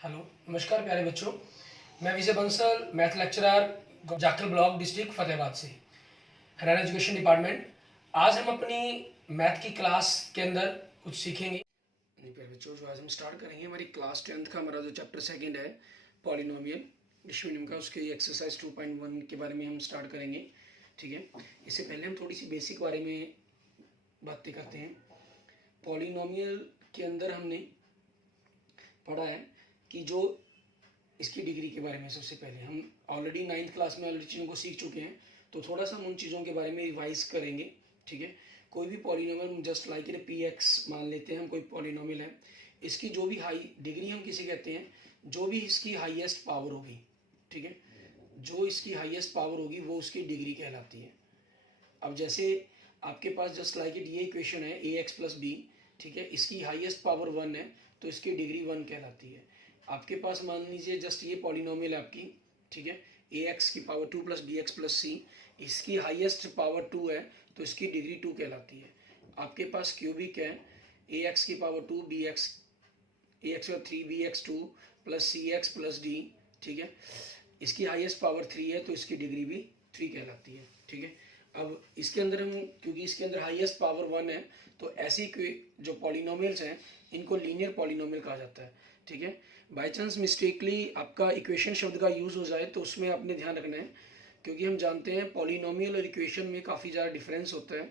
Hello, नमस्कार प्यारे बच्चों। मैं Vijay Bansal, math lecturer, Jakhal block, district Fatehabad से, हरियाणा एजुकेशन डिपार्टमेंट। आज हम अपनी मैथ की क्लास के अंदर कुछ सीखेंगे। जी प्यारे बच्चों, जो आज हम स्टार्ट करेंगे हमारी क्लास 10th का हमारा जो चैप्टर सेकंड है पॉलिनोमियल इंग्लिश मीडियम का, उसके एक्सरसाइज 2.1 के बारे में हम स्टार्ट करेंगे। ठीक है, इससे पहले हम थोड़ी सी बेसिक बारे में बातें करते हैं। पॉलिनोमियल के अंदर हमने पढ़ा है कि जो इसकी डिग्री के बारे में सबसे पहले हम ऑलरेडी 9th क्लास में ऑलरेडी चीज़ों को सीख चुके हैं, तो थोड़ा सा हम उन चीज़ों के बारे में रिवाइज करेंगे। ठीक है, कोई भी polynomial just like it P x मान लेते हैं हम, कोई पॉलिनोमियल है, इसकी जो भी हाई डिग्री हम किसे कहते हैं, जो भी इसकी हाईएस्ट पावर होगी, ठीक है, जो इसकी हाईएस्ट पावर होगी वो उसकी डिग्री कहलाती है। अब जैसे आपके पास जस्ट लाइक इट ये इक्वेशन है ए एक्स प्लस बी, ठीक है, इसकी हाईएस्ट पावर 1 है तो इसकी डिग्री 1 कहलाती है। आपके पास मान लीजिए जस्ट ये पॉलिनोमियल है आपकी, ठीक है, ए एक्स की power 2 plus b x plus c, इसकी हाईएस्ट पावर 2 है तो इसकी डिग्री 2 कहलाती है। आपके पास क्यूबिक है, ए एक्स की पावर 2 बी एक्स, ए एक्स 3 बी एक्स 2 प्लस सी एक्स प्लस डी, ठीक है, इसकी हाईएस्ट पावर 3 है तो इसकी डिग्री भी 3 कहलाती है। ठीक है, अब इसके अंदर हम, क्योंकि इसके अंदर हाईएस्ट पावर 1 है, तो ऐसी जो पॉलिनोमियल्स हैं इनको लीनियर पॉलिनोमियल कहा जाता है। ठीक है, बाई चांस मिस्टेकली आपका इक्वेशन शब्द का यूज़ हो जाए तो उसमें आपने ध्यान रखना है, क्योंकि हम जानते हैं पॉलिनोमियल और इक्वेशन में काफ़ी ज़्यादा डिफरेंस होता है।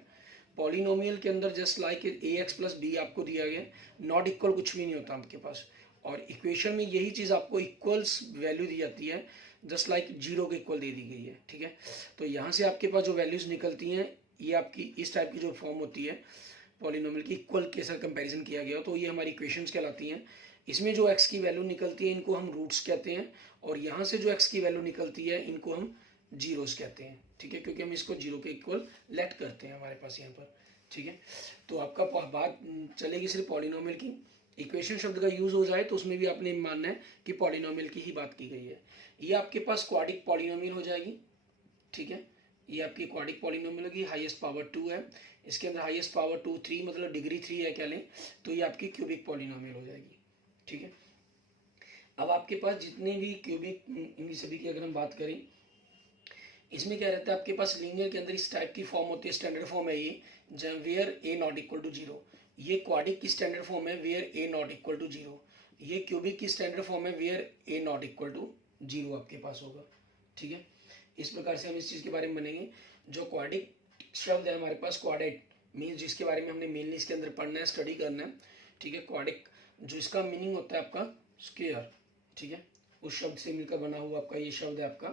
पॉलिनोमियल के अंदर just like a x plus b आपको दिया गया, नॉट इक्वल कुछ भी नहीं होता आपके पास, और इक्वेशन में यही चीज़ आपको इक्वल्स वैल्यू दी जाती है, जस्ट लाइक जीरो के इक्वल दे दी गई है। ठीक है, तो यहाँ से आपके पास जो वैल्यूज़ निकलती हैं ये आपकी इस टाइप की जो फॉर्म होती है पॉलिनोमियल की, इक्वल के साथ कंपैरिजन किया गया तो ये हमारी इक्वेशंस कहलाती हैं। इसमें जो एक्स की वैल्यू निकलती है इनको हम रूट्स कहते हैं, और यहाँ से जो एक्स की वैल्यू निकलती है इनको हम जीरोस कहते हैं। ठीक है, क्योंकि हम इसको जीरो के इक्वल लेट करते हैं हमारे पास यहाँ पर। ठीक है, तो आपका बात चलेगी सिर्फ पॉलिनोमियल की। इक्वेशन शब्द का यूज हो जाए तो उसमें भी आपने मानना है कि पॉलिनोमियल की ही बात की गई है। ये आपके पास क्वाड्रिक पॉलिनोमियल हो जाएगी। ठीक है, ये आपकी क्वाड्रिक पॉलिनोमियल होगी, हाईएस्ट पावर 2 है, इसके अंदर हाईएस्ट पावर 2 3 मतलब डिग्री 3 है कह लें, तो ये आपकी क्यूबिक पॉलिनोमियल हो जाएगी। ठीक है, अब आपके पास जितने भी क्यूबिक, इनकी सभी की अगर हम बात करें, इसमें क्या रहता है आपके पास लीनियर के अंदर इस टाइप की फॉर्म होती है, स्टैंडर्ड फॉर्म है ये, जब where a not equal to zero. ये क्वाड्रिक की स्टैंडर्ड फॉर्म है where a not equal to zero. ये क्यूबिक की स्टैंडर्ड फॉर्म है where a not equal to zero आपके पास होगा। ठीक है, इस प्रकार से हम इस चीज़ के बारे में बनेंगे। जो क्वाड्रिक शब्द है हमारे पास, क्वाड्रेट मीन्स जिसके बारे में हमने मेनली इसके अंदर पढ़ना है, स्टडी करना है। ठीक है, क्वाड्रिक जो इसका मीनिंग होता है आपका स्क्वायर, ठीक है, उस शब्द से मिलकर बना हुआ आपका ये शब्द है आपका।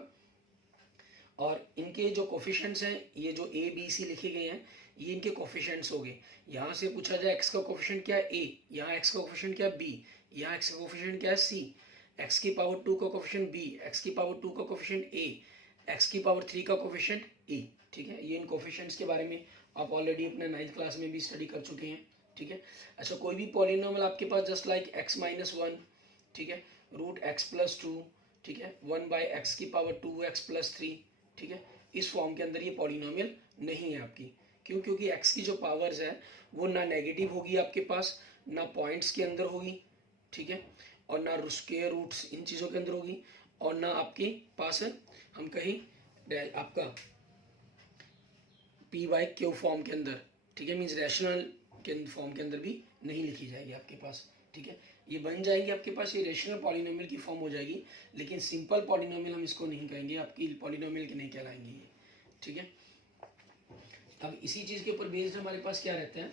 और इनके जो कोफिशिएंट्स हैं, ये जो ए बी सी लिखे गए हैं, ये इनके कोफिशिएंट्स हो गए। यहाँ से पूछा जाए एक्स का कोफिशिएंट क्या है ए, यहाँ एक्स का कोफिशिएंट क्या है बी, यहाँ एक्स का कोफिशिएंट क्या है सी, एक्स की पावर 2 का कोफिशिएंट बी, एक्स की पावर 2 का कोफिशिएंट ए, एक्स की पावर 3 का कोफिशिएंट ई। ठीक है, ये इन कोफिशिएंट्स के बारे में आप ऑलरेडी अपने 9th क्लास में भी स्टडी कर चुके हैं। ठीक है, अच्छा कोई भी पॉलिनोमियल आपके पास जस्ट लाइक एक्स माइनस 1, ठीक है, रूट एक्स प्लस 2, ठीक है, 1 बाई एक्स की पावर 2 एक्स प्लस 3, ठीक है, इस फॉर्म के अंदर ये पॉलिनोमियल नहीं है आपकी। क्यों? क्योंकि एक्स की जो पावर्स है वो ना नेगेटिव होगी आपके पास, ना पॉइंट्स के अंदर होगी, ठीक है, और ना स्क्वायर रूट्स इन चीज़ों के अंदर होगी, और ना आपके पास हम कहीं आपका पी वाई क्यू फॉर्म के अंदर, ठीक है, मीन्स रैशनल के फॉर्म के अंदर भी नहीं लिखी जाएगी आपके पास। ठीक है, ये बन जाएगी आपके पास, ये रेशनल पॉलिनोमियल की फॉर्म हो जाएगी, लेकिन सिंपल पॉलिनोमियल हम इसको नहीं कहेंगे, आपकी पॉलिनोमियल की नहीं कहलाएंगे ये। ठीक है, अब इसी चीज़ के ऊपर बेस्ड हमारे पास क्या रहता है,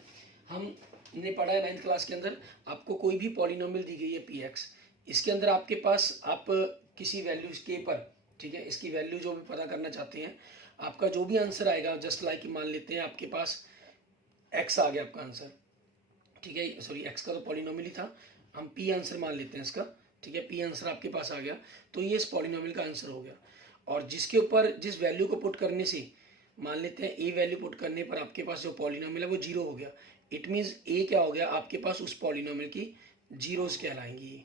हमने पढ़ा है 9th क्लास के अंदर, आपको कोई भी पॉलिनोमियल दी गई है पी एक्स, इसके अंदर आपके पास आप किसी वैल्यू के पर, ठीक है, इसकी वैल्यू जो भी पता करना चाहते हैं, आपका जो भी आंसर आएगा, जस्ट लाइक मान लेते हैं आपके पास एक्स आ गया आपका आंसर, ठीक है, सॉरी एक्स का तो पॉलिनोमियल ही था, हम पी आंसर मान लेते हैं इसका। ठीक है, पी आंसर आपके पास आ गया तो ये इस पॉलिनोमियल का आंसर हो गया, और जिसके ऊपर जिस वैल्यू को पुट करने से, मान लेते हैं ए वैल्यू पुट करने पर आपके पास जो पॉलिनोमियल है वो जीरो हो गया, इट मीन्स ए क्या हो गया आपके पास, उस पॉलिनोमियल की जीरोस कहलाएंगी ये।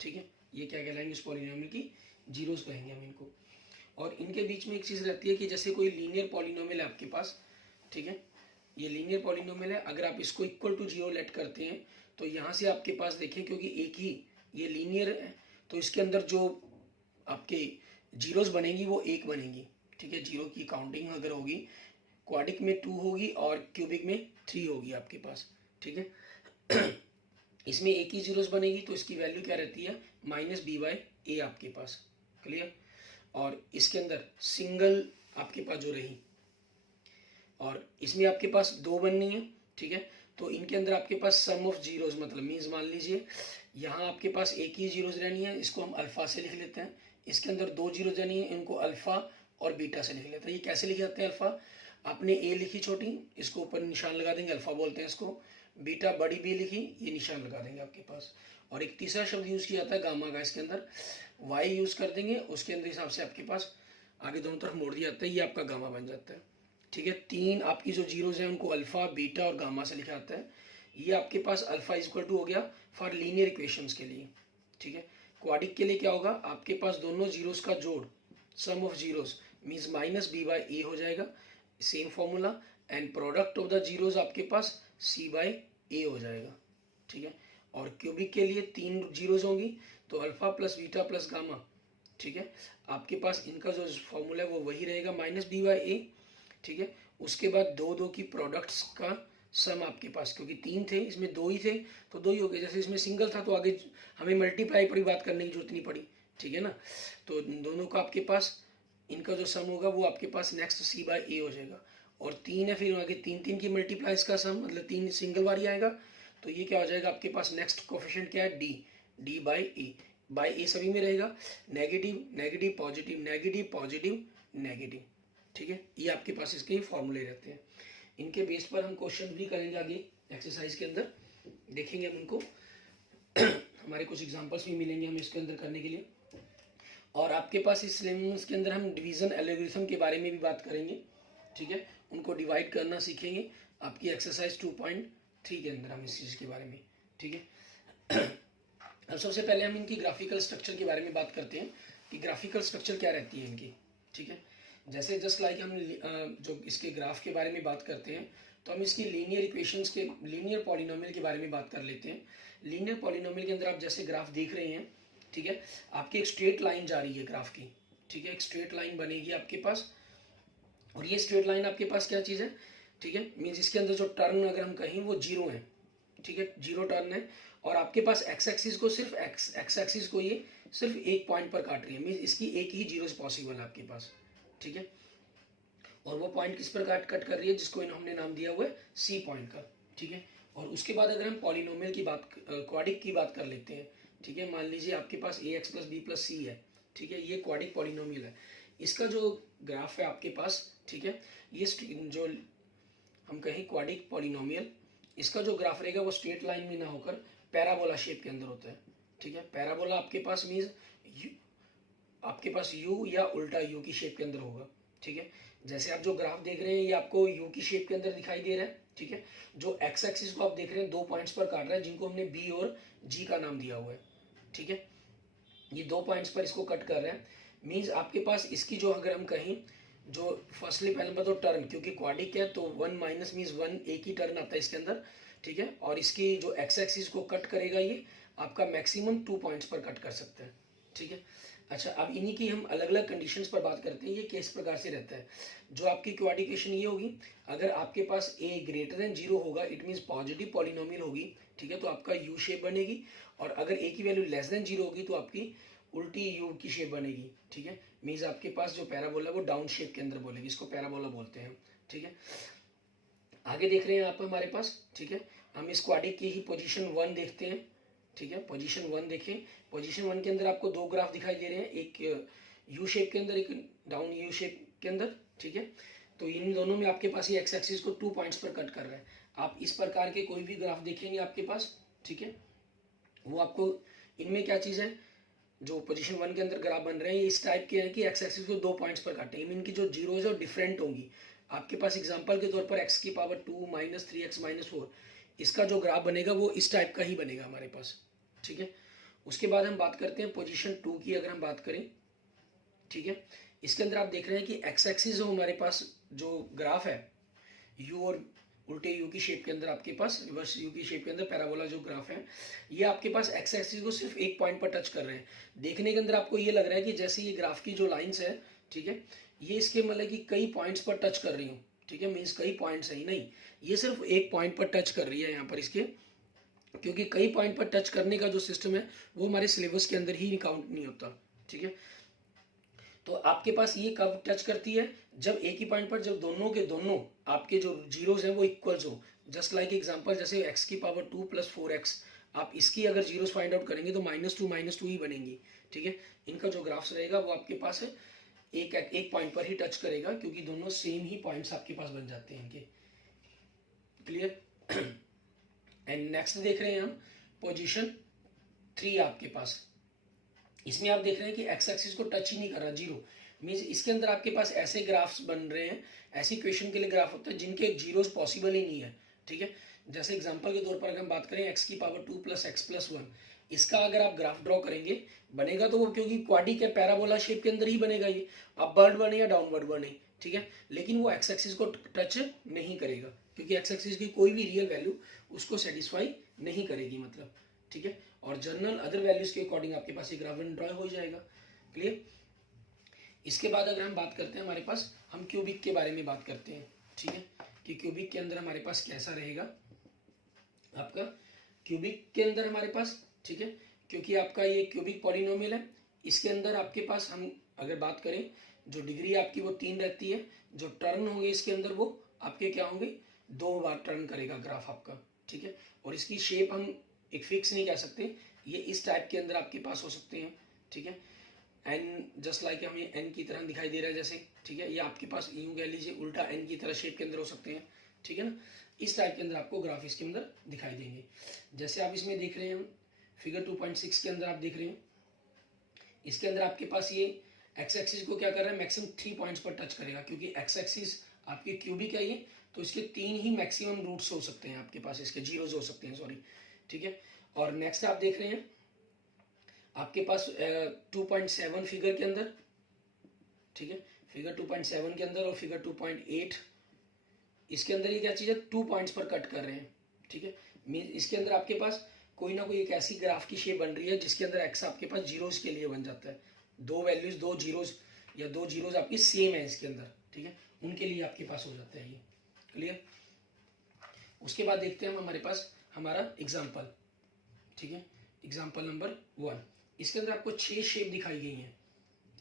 ठीक है, ये क्या कहलाएंगे, उस पॉलिनोमियल की जीरोस कहेंगे हम इनको। और इनके बीच में एक चीज़ रहती है कि जैसे कोई लीनियर पॉलिनोमियल है आपके पास, ठीक है, ये लीनियर पॉलिनोमियल है, अगर आप इसको इक्वल टू जीरो लेट करते हैं तो यहाँ से आपके पास देखें, क्योंकि एक ही ये लीनियर है, तो इसके अंदर जो आपके जीरोस बनेंगी वो 1 बनेंगी, ठीक है। जीरो की काउंटिंग अगर होगी, क्वाडिक में 2 होगी और क्यूबिक में 3 होगी आपके पास, ठीक है। इसमें एक ही जीरोस बनेगी, तो इसकी वैल्यू क्या रहती है, -b/a आपके पास, क्लियर। और इसके अंदर सिंगल आपके पास जो रही, और इसमें आपके पास 2 बननी है, ठीक है। तो इनके अंदर आपके पास सम ऑफ जीरोस, मतलब मीन्स मान लीजिए यहाँ आपके पास एक ही जीरोस रहनी है, इसको हम अल्फा से लिख लेते हैं। इसके अंदर 2 जीरोस रहनी है, इनको अल्फा और बीटा से लिख लेते हैं। ये कैसे लिखे जाते हैं, अल्फा आपने ए लिखी छोटी, इसको ऊपर निशान लगा देंगे, अल्फा बोलते हैं इसको। बीटा बड़ी बी लिखी, ये निशान लगा देंगे आपके पास। और एक तीसरा शब्द यूज़ किया जाता है गामा का, इसके अंदर वाई यूज़ कर देंगे, उसके अंदर हिसाब से आपके पास आगे दोनों तरफ मोड़ दिया जाता है, ये आपका गामा बन जाता है, ठीक है। 3 आपकी जो जीरोज हैं उनको अल्फा, बीटा और गामा से लिखा जाता है। ये आपके पास अल्फा इज इक्वल टू हो गया फॉर लीनियर इक्वेशंस के लिए, ठीक है। क्वाडिक के लिए क्या होगा, आपके पास दोनों जीरोस का जोड़, सम ऑफ जीरोस मीन्स -b/a हो जाएगा, same formula. And product of the zeros आपके पास c/a हो जाएगा, ठीक है। और क्यूबिक के लिए 3 जीरोस होंगी, तो alpha plus beta plus gamma, ठीक है। आपके पास इनका जो फॉर्मूला है वो वही रहेगा, -b/a, ठीक है। उसके बाद 2 की प्रोडक्ट्स का सम आपके पास, क्योंकि 3 थे इसमें 2 ही थे तो 2 ही हो गए। जैसे इसमें सिंगल था तो आगे हमें मल्टीप्लाई पर ही बात करने की जरूरत नहीं पड़ी, ठीक है ना। तो दोनों का आपके पास इनका जो सम होगा वो आपके पास नेक्स्ट c/a हो जाएगा। और 3 है, फिर आगे 3 की मल्टीप्लाइज का सम, मतलब 3 सिंगल बार ही आएगा, तो ये क्या हो जाएगा आपके पास, नेक्स्ट कोफिशिएंट क्या है, d/a, बाई ए सभी में रहेगा, negative negative positive negative positive negative, ठीक है। ये आपके पास इसके फॉर्मूले रहते हैं। इनके बेस पर हम क्वेश्चन भी करेंगे आगे एक्सरसाइज के अंदर, देखेंगे हम उनको। हमारे कुछ एग्जांपल्स भी मिलेंगे हमें इसके अंदर करने के लिए। और आपके पास इस सिलेबस के अंदर हम डिवीजन एल्गोरिथम के बारे में भी बात करेंगे, ठीक है। उनको डिवाइड करना सीखेंगे आपकी एक्सरसाइज 2.3 के अंदर हम इस चीज़ के बारे में, ठीक है। अब सबसे पहले हम इनकी ग्राफिकल स्ट्रक्चर के बारे में बात करते हैं कि ग्राफिकल स्ट्रक्चर क्या रहती है इनकी, ठीक है। जैसे जस्ट लाइक हम जो इसके ग्राफ के बारे में बात करते हैं, तो हम इसकी लीनियर इक्वेशंस के, लीनियर पॉलिनोमियल के बारे में बात कर लेते हैं। लीनियर पॉलिनोमियल के अंदर आप जैसे ग्राफ देख रहे हैं, ठीक है, आपकी एक स्ट्रेट लाइन जा रही है ग्राफ की, ठीक है। एक स्ट्रेट लाइन बनेगी आपके पास, और ये स्ट्रेट लाइन आपके पास क्या चीज़ है, ठीक है, मीन्स इसके अंदर जो टर्न अगर हम कहें वो 0 है, ठीक है, 0 टर्न है। और आपके पास एक्स एक्सिस को सिर्फ एक्स एक्सिस को ये सिर्फ एक पॉइंट पर काट रही है, मीन्स इसकी एक ही जीरोस पॉसिबल है आपके पास, ठीक है। और वो पॉइंट किस पर कट कर रही है, जिसको हमने नाम दिया हुआ है सी पॉइंट का, ठीक है। और उसके बाद अगर हम पॉलिनोमियल की बात, क्वाडिक की बात कर लेते हैं, ठीक है। मान लीजिए आपके पास ax + b + c है, ठीक है, ये क्वाडिक पॉलिनोमियल है। इसका जो ग्राफ है आपके पास, ठीक है, ये जो हम कहें क्वाडिक पॉलिनोमियल, इसका जो ग्राफ रहेगा वो स्ट्रेट लाइन में ना होकर पैराबोला शेप के अंदर होता है, ठीक है। पैराबोला आपके पास मीन्स आपके पास यू या उल्टा यू की शेप के अंदर होगा, ठीक है। जैसे आप जो ग्राफ देख रहे हैं ये आपको यू की शेप के अंदर दिखाई दे रहा है, ठीक है। जो एक्स एक्सिस को आप देख रहे हैं 2 पॉइंट्स पर काट रहा है, जिनको हमने बी और जी का नाम दिया हुआ है, ठीक है। ये 2 पॉइंट्स पर इसको कट कर रहे हैं, मीन्स आपके पास इसकी जो अगर हम कहें, जो फर्स्टली पहले नंबर तो टर्न, क्योंकि क्वाडिक है तो 1 माइनस मीन्स 1 एक ही टर्न आता है इसके अंदर, ठीक है। और इसकी जो एक्स एक्सिस को कट करेगा ये आपका मैक्सिमम 2 पॉइंट्स पर कट कर सकता है, ठीक है। अच्छा, अब इन्हीं की हम अलग अलग कंडीशंस पर बात करते हैं। ये किस प्रकार से रहता है, जो आपकी क्वाड्रिक इक्वेशन ये होगी, अगर आपके पास a > 0 होगा, इट मीन्स पॉजिटिव पॉलिनोमियल होगी, ठीक है, तो आपका यू शेप बनेगी। और अगर a की वैल्यू <0 होगी तो आपकी उल्टी यू की शेप बनेगी, ठीक है। मीन्स आपके पास जो पैराबोला वो डाउन शेप के अंदर बोलेगी, इसको पैराबोला बोलते हैं, ठीक है। आगे देख रहे हैं आप हमारे पास, ठीक है, हम इस क्वाड्रिक की ही पोजीशन 1 देखते हैं, ठीक है। पोजीशन 1 देखें, पोजीशन 1 के अंदर आपको 2 ग्राफ दिखाई दे रहे हैं, एक यू शेप के अंदर, एक डाउन यू शेप के अंदर, ठीक है। तो इन दोनों में आपके पास ये एक्स एक्सिस को 2 पॉइंट्स पर कट कर रहा है। आप इस प्रकार के कोई भी ग्राफ देखेंगे आपके पास, ठीक है, वो आपको इनमें क्या चीज़ है, जो पोजीशन 1 के अंदर ग्राफ बन रहे हैं ये इस टाइप के हैं कि एक्स एक्सिस को 2 पॉइंट्स पर काटे, इनकी जो जीरोज है वो डिफरेंट होंगी। आपके पास एग्जांपल के तौर पर x की पावर 2 - 3x - 4, इसका जो ग्राफ बनेगा वो इस टाइप का ही बनेगा हमारे पास, ठीक है। उसके बाद हम बात करते हैं पोजीशन 2 की, अगर हम बात करें, ठीक है। इसके अंदर आप देख रहे हैं कि एक्स एक्सिस जो हमारे पास जो ग्राफ है, यू और उल्टे यू की शेप के अंदर आपके पास, रिवर्स यू की शेप के अंदर पैराबोला जो ग्राफ है, ये आपके पास एक्स एक्सिस को सिर्फ एक पॉइंट पर टच कर रहे हैं। देखने के अंदर आपको ये लग रहा है कि जैसे ये ग्राफ की जो लाइंस है, ठीक है, ये इसके मतलब कि कई पॉइंट्स पर टच कर रही हूँ, ठीक है, मीन्स कई पॉइंट्स है, नहीं, ये सिर्फ एक पॉइंट पर टच कर रही है यहाँ पर इसके, क्योंकि कई पॉइंट पर टच करने का जो सिस्टम है वो हमारे सिलेबस के अंदर ही काउंट नहीं होता, ठीक है। तो आपके पास ये कब टच करती है, जब एक ही पॉइंट पर, जब दोनों के दोनों आपके जो जीरोज हैं वो इक्वल्स हो। जस्ट लाइक एग्जांपल, जैसे x की पावर 2 + 4x, आप इसकी अगर जीरोस फाइंड आउट करेंगे तो -2 ही बनेंगी, ठीक है। इनका जो ग्राफ्स रहेगा वो आपके पास है एक पॉइंट पर ही टच करेगा, क्योंकि दोनों सेम ही पॉइंट्स आपके पास बन जाते हैं इनके। क्लियर। एंड नेक्स्ट देख रहे हैं हम पोजीशन 3 आपके पास। इसमें आप देख रहे हैं कि एक्स एक्सिस को टच ही नहीं कर रहा, जीरो, मीन्स इसके अंदर आपके पास ऐसे ग्राफ्स बन रहे हैं, ऐसी इक्वेशन के लिए ग्राफ होता है जिनके जीरोस पॉसिबल ही नहीं है, ठीक है। जैसे एग्जांपल के तौर पर अगर हम बात करें x की पावर 2 + x + 1, इसका अगर आप ग्राफ ड्रॉ करेंगे, बनेगा तो वो क्योंकि क्वाड्रिक है, पैराबोला शेप के अंदर ही बनेगा ये, अपवर्ड बने या डाउनवर्ड बने, ठीक है, लेकिन वो एक्स एक्सिस को टच नहीं करेगा, क्योंकि एक्स एक्सिस की कोई भी रियल वैल्यू उसको सेटिस्फाई नहीं करेगी, मतलब, ठीक है। और जनरल अदर वैल्यूज के अकॉर्डिंग आपके पास ये ग्राफ ड्रॉ हो जाएगा। क्लियर। इसके बाद अगर हम बात करते हैं, हमारे पास हम क्यूबिक के बारे में बात करते हैं, ठीक है, कि क्यूबिक के अंदर हमारे पास कैसा रहेगा आपका। क्यूबिक के अंदर हमारे पास, ठीक है, क्योंकि आपका ये क्यूबिक पॉलिनोमियल है, इसके अंदर आपके पास हम अगर बात करें, जो डिग्री आपकी वो 3 रहती है, जो टर्न होंगे इसके अंदर वो आपके क्या होंगे, 2 बार टर्न करेगा ग्राफ आपका, ठीक है। और इसकी शेप हम एक फिक्स नहीं कह सकते, ये इस टाइप के अंदर आपके पास हो सकते हैं, ठीक है। एन जस्ट लाइक हमें एन की तरह दिखाई दे रहा है जैसे, ठीक है, ये आपके पास यूं कह लीजिए उल्टा एन की तरह शेप के अंदर हो सकते हैं, ठीक है ना। इस टाइप के अंदर आपको ग्राफ इसके अंदर दिखाई देंगे। जैसे आप इसमें देख रहे हैं, हम फिगर 2.6 के अंदर आप देख रहे हैं, इसके अंदर आपके पास ये एक्स एक्सिस को क्या कर रहा है, मैक्सिमम 3 पॉइंट्स पर टच करेगा, क्योंकि एक्स एक्सिस आपकी क्यूबिक है ये, तो इसके 3 ही मैक्सिमम रूट्स हो सकते हैं आपके पास, इसके जीरोज हो सकते हैं, सॉरी, ठीक है। और नेक्स्ट आप देख रहे हैं आपके पास 2.7 फिगर के अंदर, ठीक है, फिगर 2.7 के अंदर और फिगर 2.8, इसके अंदर ये क्या चीज़ है, 2 पॉइंट्स पर कट कर रहे हैं, ठीक है। इसके अंदर आपके पास कोई ना कोई एक ऐसी ग्राफ की शेप बन रही है जिसके अंदर एक्स आपके पास जीरोस के लिए बन जाता है, 2 वैल्यूज 2 जीरोस या 2 जीरोस आपकी सेम है इसके अंदर, ठीक है, उनके लिए आपके पास हो जाता है ये। क्लियर। उसके बाद देखते हैं हम हमारे पास हमारा एग्जाम्पल, ठीक है, एग्जाम्पल नंबर 1। इसके अंदर आपको 6 शेप दिखाई गई हैं,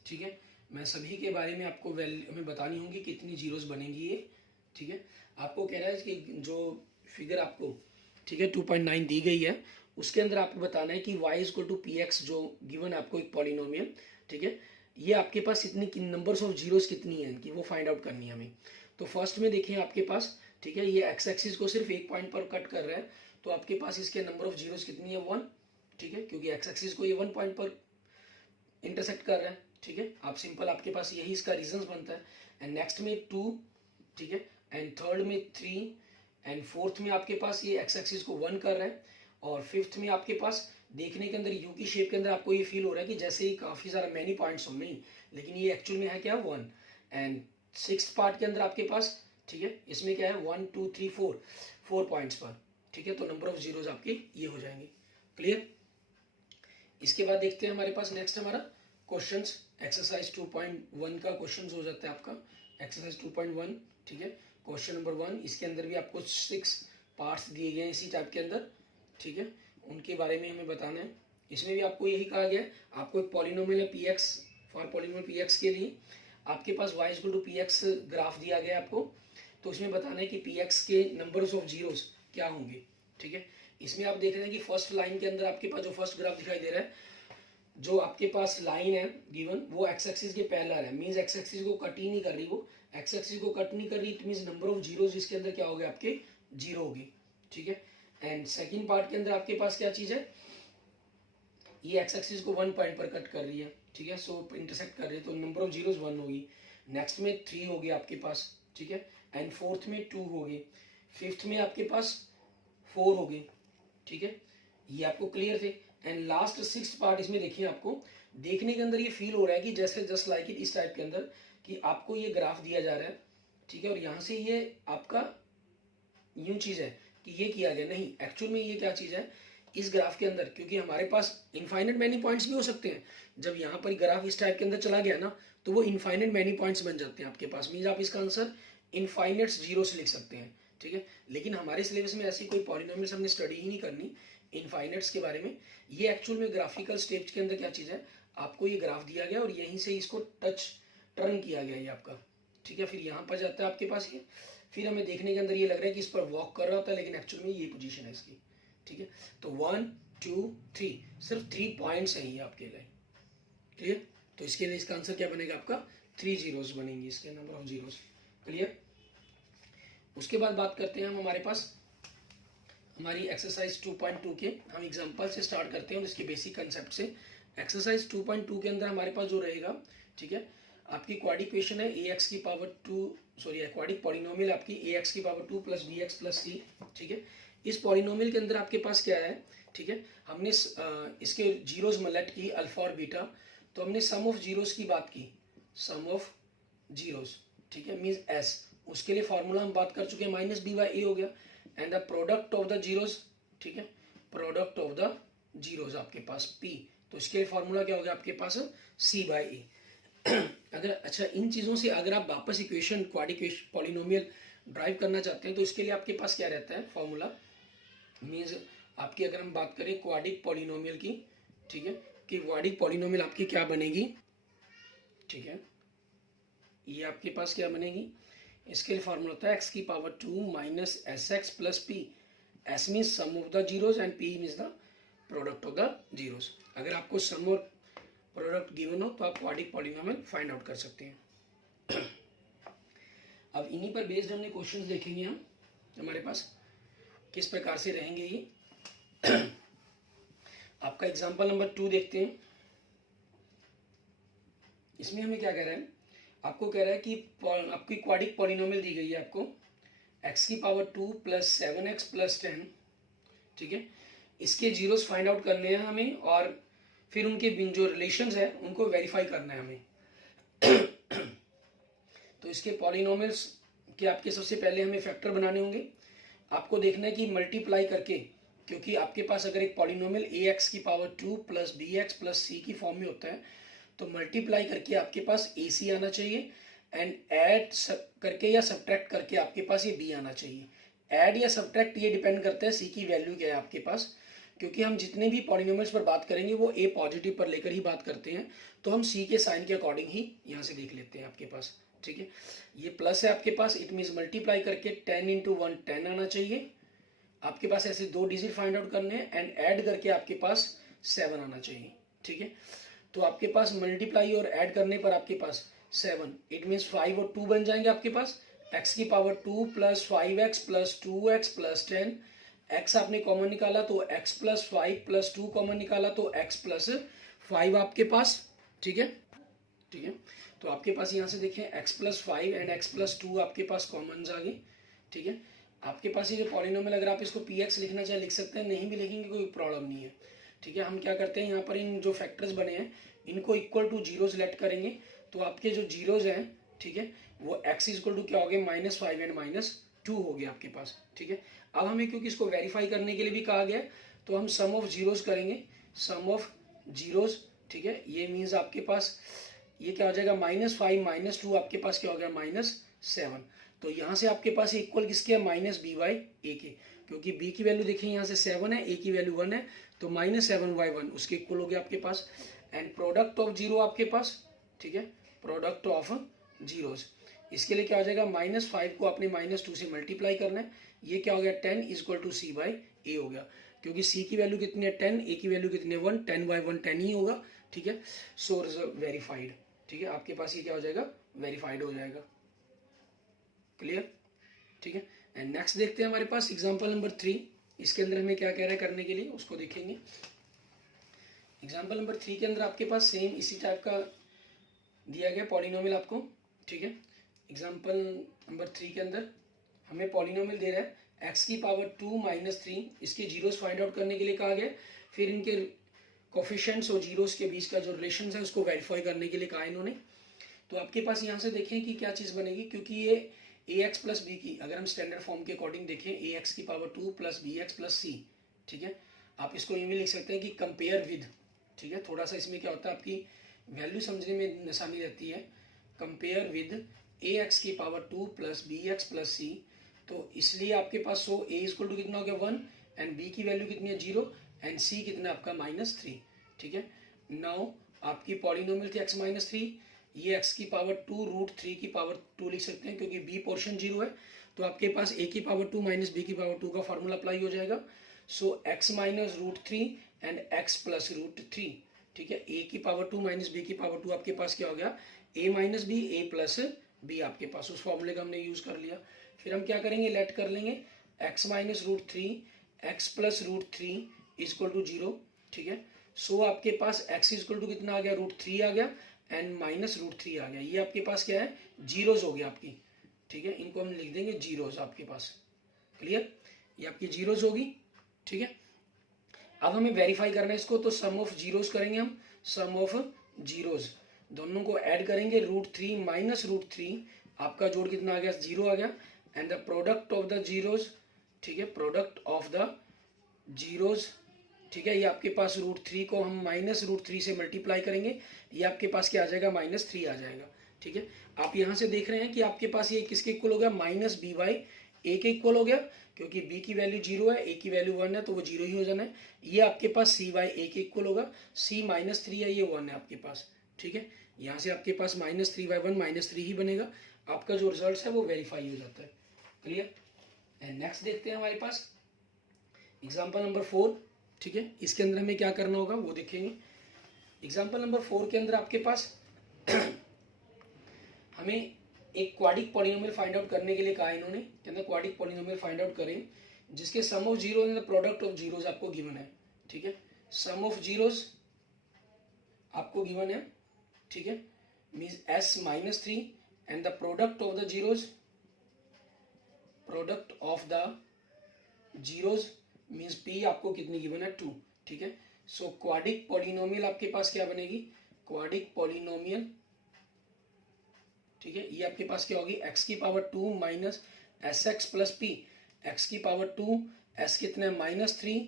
ठीक है। मैं सभी के बारे में आपको वैल्यू हमें बतानी होगी कितनी जीरोस बनेंगी ये, ठीक है। आपको कह रहा है कि जो फिगर आपको, ठीक है, 2.9 दी गई है, उसके अंदर आपको बताना है कि y = px, जो गिवन आपको एक पॉलिनोमियल, ठीक है, ये आपके पास इतनी नंबर्स ऑफ जीरोस कितनी है इनकी, वो फाइंड आउट करनी है हमें। तो फर्स्ट में देखिए आपके पास, ठीक है, ये एक्स एक्सिस को सिर्फ एक पॉइंट पर कट कर रहा है, तो आपके पास इसके नंबर ऑफ जीरोस कितनी है, 1, ठीक है, क्योंकि एक्स एक्सिस को ये 1 पॉइंट पर इंटरसेक्ट कर रहा है, ठीक है। आप सिंपल, आपके पास यही इसका रीजन बनता है। एंड नेक्स्ट में 2, ठीक है, एंड थर्ड में 3, एंड फोर्थ में आपके पास ये एक्स एक्सिस को 1 कर रहा है, और फिफ्थ में आपके पास देखने के अंदर यू की शेप के अंदर आपको ये फील हो रहा है कि जैसे ही काफ़ी सारा मैनी पॉइंट्स हो, नहीं, लेकिन ये एक्चुअल में है क्या, 1। एंड सिक्स्थ पार्ट के अंदर आपके पास, ठीक है, इसमें क्या है, 1 2 3 4 पॉइंट्स पर, ठीक है, तो नंबर ऑफ जीरोज आपके ये हो जाएंगे। क्लियर। इसके बाद देखते हैं हमारे पास नेक्स्ट हमारा क्वेश्चंस, एक्सरसाइज 2.1 का क्वेश्चंस हो जाता है आपका, एक्सरसाइज 2.1, ठीक है, क्वेश्चन नंबर 1। इसके अंदर भी आपको 6 पार्ट्स दिए गए हैं इसी टाइप के अंदर, ठीक है, उनके बारे में हमें बताना है। इसमें भी आपको यही कहा गया है, आपको एक पॉलिनोमियल है px, फॉर पॉलिनोमियल px के लिए आपके पास y = px ग्राफ दिया गया है आपको, तो इसमें बताना है कि px के नंबर्स ऑफ जीरोस क्या होंगे, ठीक है। इसमें आप देख रहे हैं कि फर्स्ट लाइन के अंदर आपके पास जो फर्स्ट ग्राफ दिखाई दे रहा है, जो आपके पास लाइन है गिवन, वो एक्स एक्सिस के पैरेलल है, मींस एक्स एक्सिस को कट ही नहीं कर रही, वो एक्स एक्सिस को कट नहीं कर रही, it means number of zeros इसके अंदर क्या हो गए आपके, जीरो होगी, ठीक है। एंड सेकंड पार्ट के अंदर आपके पास क्या चीज है, ये एक्स एक्सिस को 1 पॉइंट पर कट कर रही है, ठीक है, सो इंटरसेक्ट कर रही है, तो नंबर ऑफ जीरोस 1 होगी। नेक्स्ट में 3 होगी आपके पास, ठीक है, एंड फोर्थ में 2 होगी, फिफ्थ में आपके पास 4 होगी, ठीक है, ये आपको क्लियर थे। एंड लास्ट 6th पार्ट इसमें देखिए, आपको देखने के अंदर ये फील हो रहा है कि जैसे जस्ट लाइक इट इस टाइप के अंदर कि आपको ये ग्राफ दिया जा रहा है, ठीक है, और यहाँ से ये आपका यूं चीज़ है कि ये किया गया, नहीं, एक्चुअल में ये क्या चीज़ है इस ग्राफ के अंदर, क्योंकि हमारे पास इनफाइनेट मैनी पॉइंट्स भी हो सकते हैं। जब यहाँ पर ग्राफ इस टाइप के अंदर चला गया ना तो वो इनफाइनेट मैनी पॉइंट्स बन जाते हैं आपके पास, मीन्स आप इसका आंसर इनफाइनेट जीरोस लिख सकते हैं, ठीक है। लेकिन हमारे सिलेबस में ऐसी कोई पॉलिनोमियल्स हमने स्टडी ही नहीं करनी इनफाइनेट्स के बारे में। ये एक्चुअल में ग्राफिकल स्टेज के अंदर क्या चीज़ है, आपको ये ग्राफ दिया गया और यहीं से इसको टर्न किया गया ये आपका, ठीक है। फिर यहाँ पर जाता है आपके पास ये, फिर हमें देखने के अंदर ये लग रहा है कि इस पर वॉक कर रहा होता है, लेकिन एक्चुअल में ये पोजीशन है इसकी, ठीक है। तो 1 2 3 सिर्फ 3 पॉइंट्स हैं ये आपके लिए, क्लियर। तो इसके लिए इसका आंसर क्या बनेगा आपका 3 जीरोस बनेंगे, इसके नंबर ऑफ जीरोस, क्लियर। उसके बाद बात करते हैं हम हमारे पास हमारी एक्सरसाइज 2.2 के, हम एग्जांपल से स्टार्ट करते हैं और इसके बेसिक कंसेप्ट से। एक्सरसाइज 2.2 के अंदर हमारे पास जो रहेगा, ठीक है, आपकी क्वाड्रिक इक्वेशन है ax की पावर 2, सॉरी क्वाड्रिक पॉलिनोमियल आपकी ax की power 2 plus bx plus c, ठीक है। इस पॉलिनोमियल के अंदर आपके पास क्या है, ठीक है, हमने इसके जीरोस मलेट की अल्फा और बीटा, तो हमने सम ऑफ जीरोस की बात की, सम ऑफ जीरोस, ठीक है, मीन्स s, उसके लिए फॉर्मूला हम बात कर चुके हैं माइनस बी बाई ए हो गया, and the product of the zeros, ठीक है, प्रोडक्ट ऑफ द जीरोस आपके पास p, तो इसके लिए फॉर्मूला क्या हो गया आपके पास c बाई ए। अगर अच्छा इन चीज़ों से अगर आप वापस इक्वेशन क्वाड्रिक पॉलिनोमियल ड्राइव करना चाहते हैं तो इसके लिए आपके पास क्या रहता है फॉर्मूला, मीन्स आपकी अगर हम बात करें क्वाड्रिक पॉलिनोमियल की, ठीक है, कि क्वाड्रिक पॉलिनोमियल आपकी क्या बनेगी, ठीक है, ये आपके पास क्या बनेगी, इसके लिए फॉर्मूला होता है एक्स की power 2 minus s x plus p, s means sum of the zeros and p means the product of the zeros. अगर आपको सम और प्रोडक्ट गिवन हो तो आप क्वाड्रिक पॉलिनोमियल फाइंड आउट कर सकते हैं। अब इन्हीं पर बेस्ड हमने क्वेश्चंस देखेंगे हम, हमारे पास किस प्रकार से रहेंगे ये। आपका एग्जांपल नंबर 2 देखते हैं। इसमें हमें क्या कह रहा है, आपको कह रहा है कि आपकी क्वाड्रिक पॉलिनोमियल दी गई है आपको x की पावर 2 प्लस 7x प्लस 10, ठीक है, इसके जीरोस फाइंड आउट करने हैं हमें और फिर उनके जो रिलेशंस है उनको वेरीफाई करना है हमें। तो इसके पॉलिनोमियल्स के आपके सबसे पहले हमें फैक्टर बनाने होंगे। आपको देखना है कि मल्टीप्लाई करके, क्योंकि आपके पास अगर एक पॉलिनोमियल ax की power 2 plus bx plus c की फॉर्म में होता है तो मल्टीप्लाई करके आपके पास ac आना चाहिए, एंड ऐड करके या सब्ट्रैक्ट करके आपके पास ये b आना चाहिए। ऐड या सब्ट्रैक्ट ये डिपेंड करता है c की वैल्यू क्या है आपके पास, क्योंकि हम जितने भी पॉलिनोमियल्स पर बात करेंगे वो a पॉजिटिव पर लेकर ही बात करते हैं, तो हम c के साइन के अकॉर्डिंग ही यहाँ से देख लेते हैं आपके पास, ठीक है। ये प्लस है आपके पास, इट मीन्स मल्टीप्लाई करके 10 इंटू 1 10 आना चाहिए आपके पास, ऐसे 2 डिजिट फाइंड आउट करने हैं, एंड ऐड करके आपके पास 7 आना चाहिए, ठीक है। तो आपके पास मल्टीप्लाई और ऐड करने पर आपके पास 7, इट मीन्स 5 और 2 बन जाएंगे आपके पास, x की power 2 plus 5x plus 2x plus 10, x आपने कॉमन निकाला तो x प्लस 5 प्लस 2 कॉमन निकाला तो x प्लस 5 आपके पास, ठीक है, ठीक है। तो आपके पास यहाँ से देखें x plus 5 and x plus 2 आपके पास कॉमन आ गए, ठीक है। आपके पास ये जो पॉलिनोमियल अगर आप इसको px लिखना चाहे लिख सकते हैं, नहीं भी लिखेंगे कोई प्रॉब्लम नहीं है, ठीक है। हम क्या करते हैं यहाँ पर इन जो फैक्टर्स बने हैं इनको इक्वल टू जीरो सेलेक्ट करेंगे, तो आपके जो जीरोज हैं, ठीक है, वो x इक्वल टू क्या हो गया -5 एंड -2 हो गया आपके पास, ठीक है। अब हमें क्योंकि इसको वेरीफाई करने के लिए भी कहा गया तो हम सम ऑफ जीरोस करेंगे, सम ऑफ जीरोस, ठीक है। ये मीन्स आपके पास ये क्या हो जाएगा -5 -2 आपके पास क्या हो गया -7, तो यहाँ से आपके पास इक्वल किसके है -b/a के, क्योंकि b की वैल्यू देखिए यहाँ से 7 है, a की वैल्यू 1 है, तो -7/1 उसके इक्वल हो गया आपके पास, एंड प्रोडक्ट ऑफ जीरो आपके पास, ठीक है, प्रोडक्ट ऑफ जीरोस, इसके लिए क्या हो जाएगा -5 को आपने -2 से मल्टीप्लाई करना है, ये क्या हो गया 10 इक्वल टू c/a हो गया, क्योंकि c की वैल्यू कितनी है 10, a की वैल्यू कितनी है 1, 10/1 10 ही होगा, ठीक है। सो वेरीफाइड, ठीक है, आपके पास ये क्या हो जाएगा वेरीफाइड हो जाएगा, क्लियर, ठीक है। एंड नेक्स्ट देखते हैं हमारे पास एग्जांपल नंबर 3, इसके अंदर हमें क्या कह रहा है करने के लिए उसको देखेंगे। एग्जांपल नंबर 3 के अंदर आपके पास सेम इसी टाइप का दिया गया पॉलिनोमियल आपको, ठीक है। एग्जांपल नंबर 3 के अंदर हमें पॉलिनोमियल दे रहा है x की पावर 2 -3, इसके जीरोस फाइंड आउट करने के लिए कहा गया, फिर इनके कोफिशिएंट्स और जीरोस के बीच का जो रिलेशन है उसको वेरीफाई करने के लिए कहा इन्होंने। तो आपके पास यहाँ से देखें कि क्या चीज़ बनेगी, क्योंकि ये ए एक्स प्लस बी की अगर हम स्टैंडर्ड फॉर्म के अकॉर्डिंग देखें, ए एक्स की power 2 plus b x plus c, ठीक है। आप इसको यूँ भी लिख सकते हैं कि कंपेयर विद, ठीक है। थोड़ा सा इसमें क्या होता है, आपकी वैल्यू समझने में आसानी रहती है। कंपेयर विद ए एक्स की power 2 plus b x plus c, तो इसलिए आपके पास सो ए इक्वल टू कितना हो गया 1 एंड बी की वैल्यू कितनी है 0 एंड सी कितना आपका -3, ठीक है। नाउ आपकी पॉलिनोमियल थी x -3, ये x की पावर 2 √3 की पावर 2 लिख सकते हैं क्योंकि b पोर्शन 0 है, तो आपके पास a की पावर 2 माइनस b की पावर 2 का फॉर्मूला अप्लाई हो जाएगा। So x minus √3 and x plus √3, ठीक है। a की पावर 2 माइनस b की पावर 2 आपके पास क्या हो गया, a minus b a plus b आपके पास, उस फॉर्मूले का हमने यूज कर लिया। फिर हम क्या करेंगे, लेट कर लेंगे x minus √3 x plus √3 equal to 0, ठीक है। सो आपके पास x इक्वल टू कितना आ गया, √3 आ गया एंड माइनस √3 आ गया। ये आपके पास क्या है, जीरोज हो गया आपकी, ठीक है। इनको हम लिख देंगे जीरोज आपके पास, क्लियर। ये आपकी जीरोज होगी, ठीक है। अब हमें वेरीफाई करना है इसको, तो सम ऑफ जीरोज करेंगे हम, सम ऑफ जीरोज दोनों को ऐड करेंगे, √3 माइनस √3 आपका जोड़ कितना आ गया, 0 आ गया and the product of the zeros, ठीक है, प्रोडक्ट ऑफ द जीरोज, ठीक है। ये आपके पास √3 को हम माइनस √3 से मल्टीप्लाई करेंगे, ये आपके पास क्या आ जाएगा, -3 आ जाएगा, ठीक है। आप यहाँ से देख रहे हैं कि आपके पास ये किसके इक्वल हो गया, माइनस बी बाई ए के इक्वल हो गया, क्योंकि b की वैल्यू 0 है, a की वैल्यू 1 है, तो वो 0 ही हो जाना है। ये आपके पास c बाई ए के इक्वल होगा, c -3 है, ये 1 है आपके पास, ठीक है। यहाँ से आपके पास -3 बाई 1 -3 ही बनेगा, आपका जो रिजल्ट है वो वेरीफाई हो जाता है, क्लियर। एंड नेक्स्ट देखते हैं हमारे पास एग्जाम्पल नंबर 4, ठीक है। इसके अंदर हमें क्या करना होगा वो देखेंगे। एग्जाम्पल नंबर 4 के अंदर आपके पास हमें एक क्वाड्रिक पॉलिनोमियल फाइंड आउट करने के लिए कहा है इन्होंने, के अंदर क्वाड्रिक पॉलिनोमियल फाइंड आउट करें जिसके sum of zero and the product of zeros आपको गिवन है, ठीक है। सम ऑफ जीरोज आपको गिवन है, ठीक है, means s -3 and the product of the zeros, product of the zeros means p आपको कितनी गिवन है 2, ठीक है। सो क्वाड्रिक पॉलिनोमियल आपके पास क्या बनेगी, क्वाड्रिक पॉलिनोमियल, ठीक है। ये आपके पास क्या होगी, x की power 2 minus s x plus P, x की पावर 2, s कितना है -3,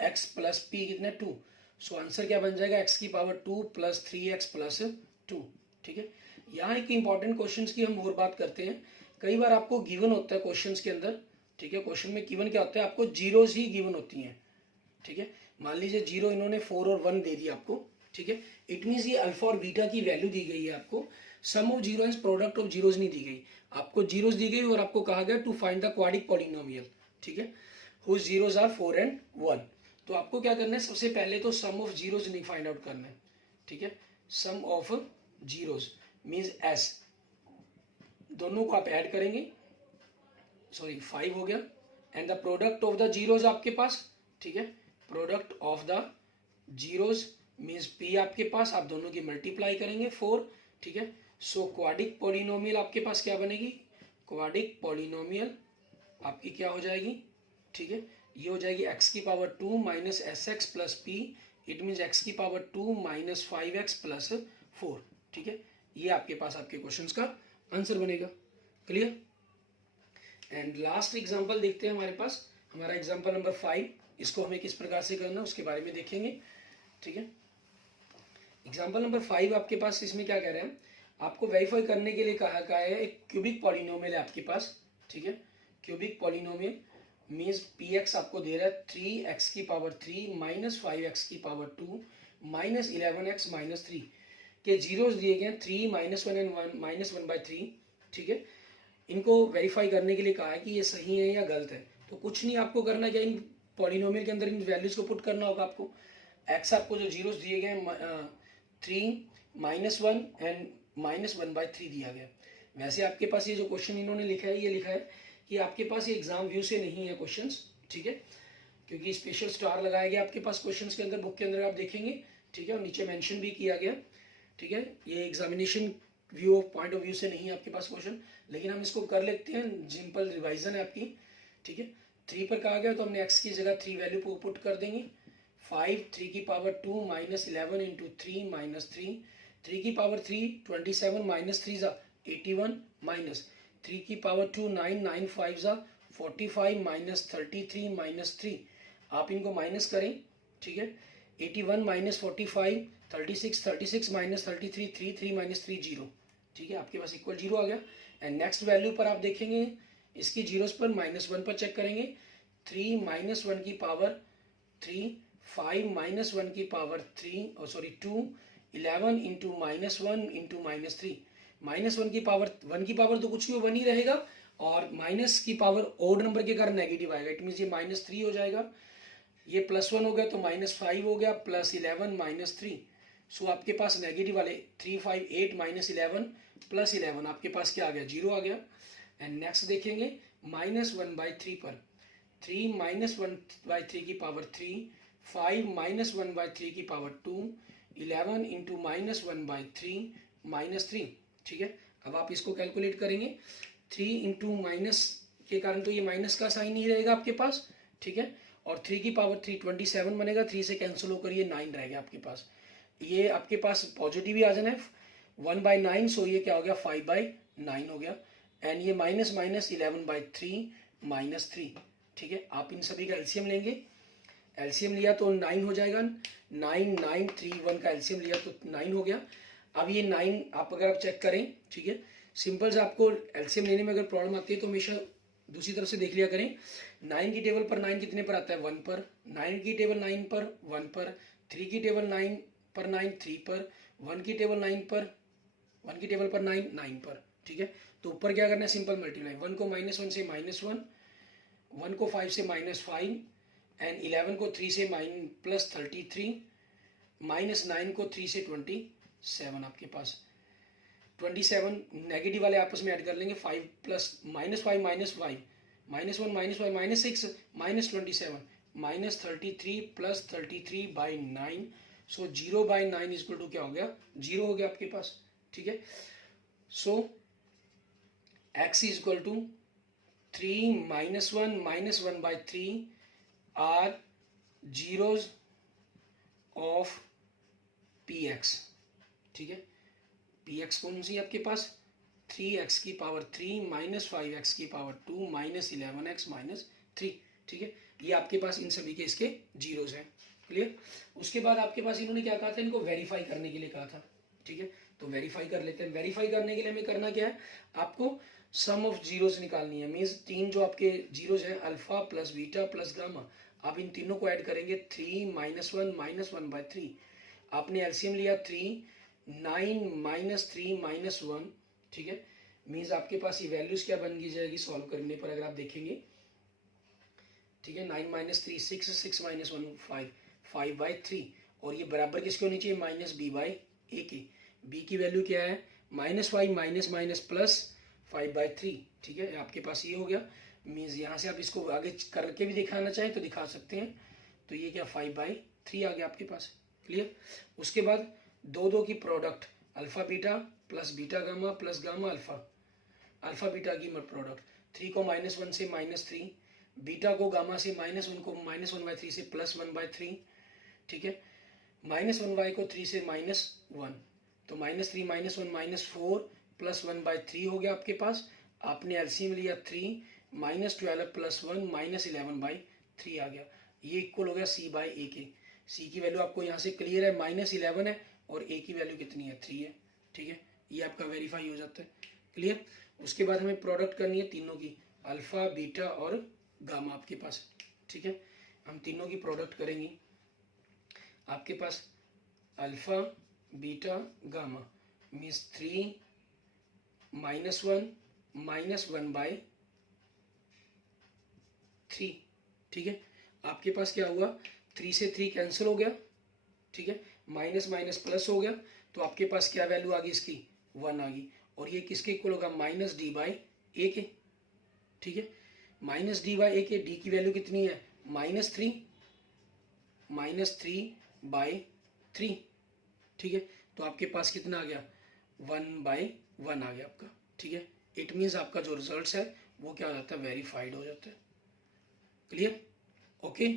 x प्लस पी कितना है 2। सो आंसर क्या बन जाएगा, x की पावर 2 प्लस 3x प्लस 2, ठीक है। यहाँ एक इंपॉर्टेंट क्वेश्चन की हम और बात करते हैं। कई बार आपको गिवन होता है क्वेश्चन के अंदर, ठीक है, क्वेश्चन में गिवन क्या होता है, आपको जीरोज ही गिवन होती हैं, ठीक है। मान लीजिए 0 इन्होंने 4 और 1 दे दिया आपको, ठीक है। इट मीन्स ये अल्फा और बीटा की वैल्यू दी गई है आपको, sum of zero and product of zeros नहीं दी गई, आपको जीरोज दी गई और आपको कहा गया to find the quadratic polynomial, ठीक है, हुज जीरोज आर 4 एंड 1। तो आपको क्या करना है, सबसे पहले तो सम ऑफ जीरोज नहीं फाइंड आउट करना है, ठीक है। Sum of zeros means S, दोनों को आप ऐड करेंगे, सॉरी 5 हो गया and the product of the zeros आपके पास, ठीक है, product of the zeros means p आपके पास, आप दोनों की मल्टीप्लाई करेंगे 4, ठीक है। सो क्वाड्रिक पॉलिनोमियल आपके पास क्या बनेगी, क्वाड्रिक पॉलिनोमियल आपकी क्या हो जाएगी, ठीक है, ये हो जाएगी x की power 2 minus s x plus P, it means x की पावर 2 माइनस 5x प्लस 4, ठीक है। ये आपके पास आपके क्वेश्चंस का आंसर बनेगा, क्लियर। एंड लास्ट एग्जांपल देखते हैं हमारे पास, हमारा एग्जांपल नंबर 5, इसको हमें किस प्रकार से करना है उसके बारे में देखेंगे, ठीक है। एग्जांपल नंबर 5 आपके पास इसमें क्या कह रहे हैं, आपको वेरीफाई करने के लिए कहा है एक क्यूबिक पॉलिनोमियल है आपके पास, ठीक है। क्यूबिक पॉलिनोमियल मीन्स px आपको दे रहा है 3x की पावर 3 माइनस 5x की पावर 2 माइनस 11x माइनस 3 के जीरोज दिए गए हैं 3 -1 एंड -1/3, ठीक है। इनको वेरीफाई करने के लिए कहा है कि ये सही है या गलत है। तो कुछ नहीं आपको करना, क्या इन पॉलिनोमियल के अंदर इन वैल्यूज को पुट करना होगा आपको। x आपको जो जीरोज दिए गए हैं 3 -1 एंड -1/3 दिया गया। वैसे आपके पास ये जो क्वेश्चन इन्होंने लिखा है, ये लिखा है कि आपके पास ये एग्जाम व्यू से नहीं है क्वेश्चंस, ठीक है, क्योंकि स्पेशल स्टार लगाया गया आपके पास क्वेश्चंस के अंदर, बुक के अंदर आप देखेंगे, ठीक है, और नीचे मेंशन भी किया गया, ठीक है। ये examination view of point of view से नहीं है आपके पास क्वेश्चन, लेकिन हम इसको कर लेते हैं, सिंपल रिवाइजन है आपकी, ठीक है। 3 पर कहा गया तो हमने x की जगह 3 वैल्यू को पुट कर देंगे, 5 3 की पावर 2 माइनस 11 इंटू 3 माइनस 3, 3 की पावर 3 27 माइनस 3 81 माइनस 3 की पावर 2 9, 9 5 जा 45 माइनस 33 माइनस 3, आप इनको माइनस करें, ठीक है। 81 माइनस 45 36, 36 माइनस 33 3, 3 माइनस 3 0, ठीक है, आपके पास इक्वल 0 आ गया। एंड नेक्स्ट वैल्यू पर आप देखेंगे इसकी जीरोस पर -1 पर चेक करेंगे। 3 माइनस 1 की पावर 3, 5 माइनस 1 की पावर 3 सॉरी 2, 11 इंटू -1 इंटू -3, -1 की पावर 1 की पावर तो कुछ भी 1 ही रहेगा, और माइनस की पावर ओड नंबर के कारण नेगेटिव आएगा, इट मीन्स ये -3 हो जाएगा। ये +1 हो गया तो -5 हो गया, +11 -3, सो आपके पास नेगेटिव वाले 3 5 8 -11 +11 आपके पास क्या आ गया, 0 आ गया। एंड नेक्स्ट देखेंगे -1/3 पर, 3 -1/3 की पावर 3, 5 -1/3 की पावर 2, 11 इंटू -1/3 -3, ठीक है। अब आप इसको कैलकुलेट करेंगे, 3 इंटू माइनस के कारण तो ये माइनस का साइन नहीं रहेगा आपके पास, ठीक है, और 3 की पावर 3 27 बनेगा, 3 से कैंसिल होकर ये 9 रहेगा आपके पास। ये आपके पास पॉजिटिव ही आ जाना है, 1/9, सो ये क्या हो गया 5/9 हो गया। एंड ये माइनस माइनस 11/3 -3, ठीक है। आप इन सभी का एलसीएम लेंगे, एलसीएम लिया तो 9 हो जाएगा, 9 9 3 1 का एलसीएम लिया तो 9 हो गया। अब ये 9 आप अगर आप चेक करें, ठीक है, सिंपल से आपको एलसीएम लेने में अगर प्रॉब्लम आती है तो हमेशा दूसरी तरफ से देख लिया करें। 9 की टेबल पर 9 कितने पर आता है, 1 पर, 9 की टेबल 9 पर 1 पर, 3 की टेबल 9 पर 9 3 पर, 1 की टेबल 9 पर 1 की टेबल पर 9 9 पर, ठीक है। तो ऊपर क्या करना है, सिंपल मल्टीप्लाई, 1 को -1 से -1, 1 को 5 से -5, एंड 11 को 3 से +33, -9 को 3 से 27, आपके पास 27 नेगेटिव वाले आपस में ऐड कर लेंगे, 5 प्लस -5 -5 -1 -5 -6 -27 -33 + 33/9, सो 0/9 इक्वल टू क्या हो गया, 0 हो गया आपके पास, ठीक है। So x equal to 3 -1 -1/3 are zeros of px, ठीक है। px कौन सी है आपके पास, 3x की पावर 3 -5x की पावर 2 -11x -3, ठीक है। ये आपके पास इन सभी के इसके जीरोज हैं, क्लियर। उसके बाद आपके पास इन्होंने क्या कहा था, इनको वेरीफाई करने के लिए कहा था, ठीक है। तो वेरीफाई कर लेते हैं। वेरीफाई करने के लिए हमें करना क्या है, आपको सम ऑफ जीरोज निकालनी है, मीन्स 3 जो आपके जीरोज हैं, alpha plus beta plus gamma, आप इन तीनों को ऐड करेंगे, 3 -1 -1/3, आपने एलसीएम लिया 3, 9 -3 -1, ठीक है। मीन्स आपके पास ये वैल्यूज क्या बन की जाएगी सॉल्व करने पर, अगर आप देखेंगे, ठीक है। 9 -3 6, 6 -1 5, 5/3, और ये बराबर किसके होनी चाहिए, -b/a के। b की वैल्यू क्या है, -5 माइनस माइनस प्लस 5/3, ठीक है। आपके पास ये हो गया, मीन्स यहाँ से आप इसको आगे करके भी दिखाना चाहें तो दिखा सकते हैं। तो ये क्या 5/3 आ गया आपके पास, क्लियर। उसके बाद 2 की product, alpha beta plus beta gamma plus gamma alpha, alpha beta की प्रोडक्ट, 3 को -1 से -3, बीटा को गामा से -1 को -1/3 से +1/3, ठीक है। -1y को 3 से -1, तो -3 -1 -4 +1/3 हो गया आपके पास। आपने एलसीएम लिया 3 -12 + 1 -11/3 आ गया, ये इक्वल हो गया c/a के। c की वैल्यू आपको यहाँ से क्लियर है, -11 है, और a की वैल्यू कितनी है, 3 है, ठीक है। ये आपका वेरीफाई हो जाता है, क्लियर। उसके बाद हमें प्रोडक्ट करनी है तीनों की, अल्फा बीटा और गामा आपके पास, ठीक है। हम तीनों की प्रोडक्ट करेंगे, आपके पास अल्फा बीटा गामा मीन्स 3 -1 -1/3, ठीक है। आपके पास क्या हुआ, 3 से 3 कैंसिल हो गया, ठीक है, माइनस माइनस प्लस हो गया, तो आपके पास क्या वैल्यू आ गई इसकी, 1 आ गई, और ये किसके इक्वल होगा, -d/a के, ठीक है। -d/a के, d की वैल्यू कितनी है, -3/3, ठीक है। तो आपके पास कितना आ गया, 1/1 आ गया आपका, ठीक है। इट मीन्स आपका जो रिजल्ट है वो क्या हो जाता है, वेरीफाइड हो जाता है, clear, okay.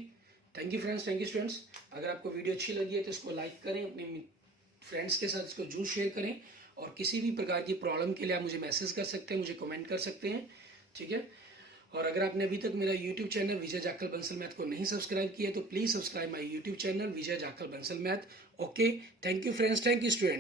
Thank you friends, thank you students. अगर आपको वीडियो अच्छी लगी है तो इसको लाइक करें, अपने फ्रेंड्स के साथ इसको जरूर शेयर करें, और किसी भी प्रकार की प्रॉब्लम के लिए आप मुझे मैसेज कर सकते हैं, मुझे कमेंट कर सकते हैं, ठीक है। और अगर आपने अभी तक मेरा यूट्यूब चैनल विजय जाखल बंसल मैथ को नहीं सब्सक्राइब किया तो please subscribe my YouTube channel Vijay Jakhal Bansal math. Okay, thank you friends, thank you student.